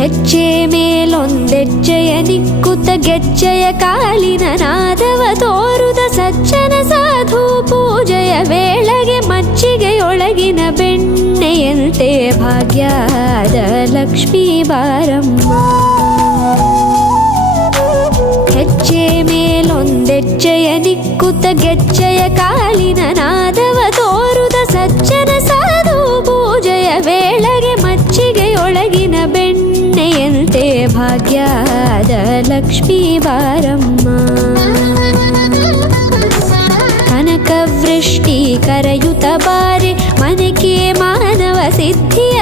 ಹೆಜ್ಜೆ ಮೇಲೊಂದೆಜ್ಜೆಯ ನಿಕ್ಕುತ್ತ ಗೆಜ್ಜೆಯ ಕಾಲಿನ ನಾದವ ತೋರುದ ಸಜ್ಜನ ಸಾಧು ಪೂಜೆಯ ವೇಳೆಗೆ ಮಜ್ಜಿಗೆಯೊಳಗಿನ ಬೆಣ್ಣೆಯಂತೆ ಭಾಗ್ಯದ ಲಕ್ಷ್ಮೀ ಬಾರಮ್ಮ. ಹೆಜ್ಜೆ ಮೇಲೊಂದೆಜ್ಜೆಯ ನಿಕ್ಕುತ್ತ ಗೆಜ್ಜೆಯ ಕಾಲಿನ ನಾದವ ತೋರುದ ಸಜ್ಜನ ಸಾಧು ಪೂಜೆಯ ವೇಳೆಗೆ ಮಜ್ಜಿಗೆಯೊಳಗಿನ ಬೆಣ್ಣೆಯಂತೆ ಭಾಗ್ಯದ ಲಕ್ಷ್ಮೀ ಬಾರಮ್ಮ. ಕನಕವೃಷ್ಟಿ ಕರೆಯುತ್ತ ಬಾರೆ ಮನಕ್ಕೆ ಮಾನವ ಸಿದ್ಧಿಯ